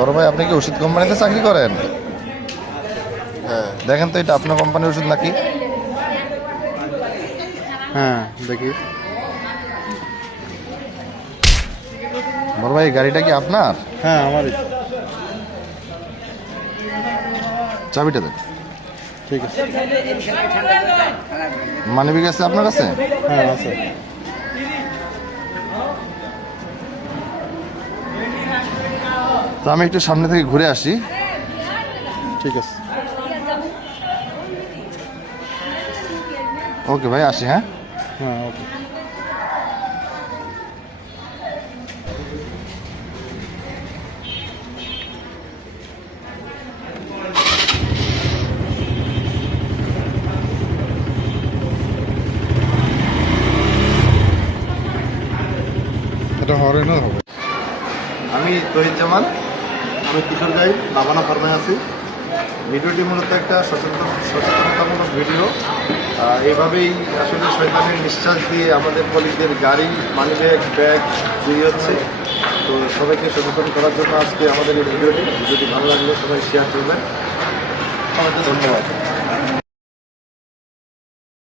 বড় ভাই, আপনি কি ওষুধ কোম্পানিতে চাকরি করেন? হ্যাঁ। দেখেন তো এটা আপনার কোম্পানির ওষুধ নাকি? হ্যাঁ, দেখি। বড় ভাই, গাড়িটা কি আপনার? হ্যাঁ, আমারই। চাবিটা দেন। ঠিক আছে। মানিব্যাগ আছে আপনার কাছে? হ্যাঁ, আছে। তো আমি একটু সামনে থেকে ঘুরে আসি। ঠিক আছে। ওকে ভাই, আসি। হ্যাঁ, হ্যাঁ, ওকে। এটা হরেনও হবে। আমি তহিদ জামান। আমি কিশোর গাইড, লাভানা ফার্মে আছি। ভিডিওটি মূলত একটা সচেতনতামূলক ভিডিও। এইভাবেই আসলে শয়তানের নিঃশ্বাস দিয়ে আমাদের কলিগদের গাড়ি, মানিব্যাগ, ব্যাগ চুরি হচ্ছে। তো সবাইকে সচেতন করার জন্য আজকে আমাদের এই ভিডিওটি ভালো লাগলে সবাই শেয়ার করবেন। ধন্যবাদ।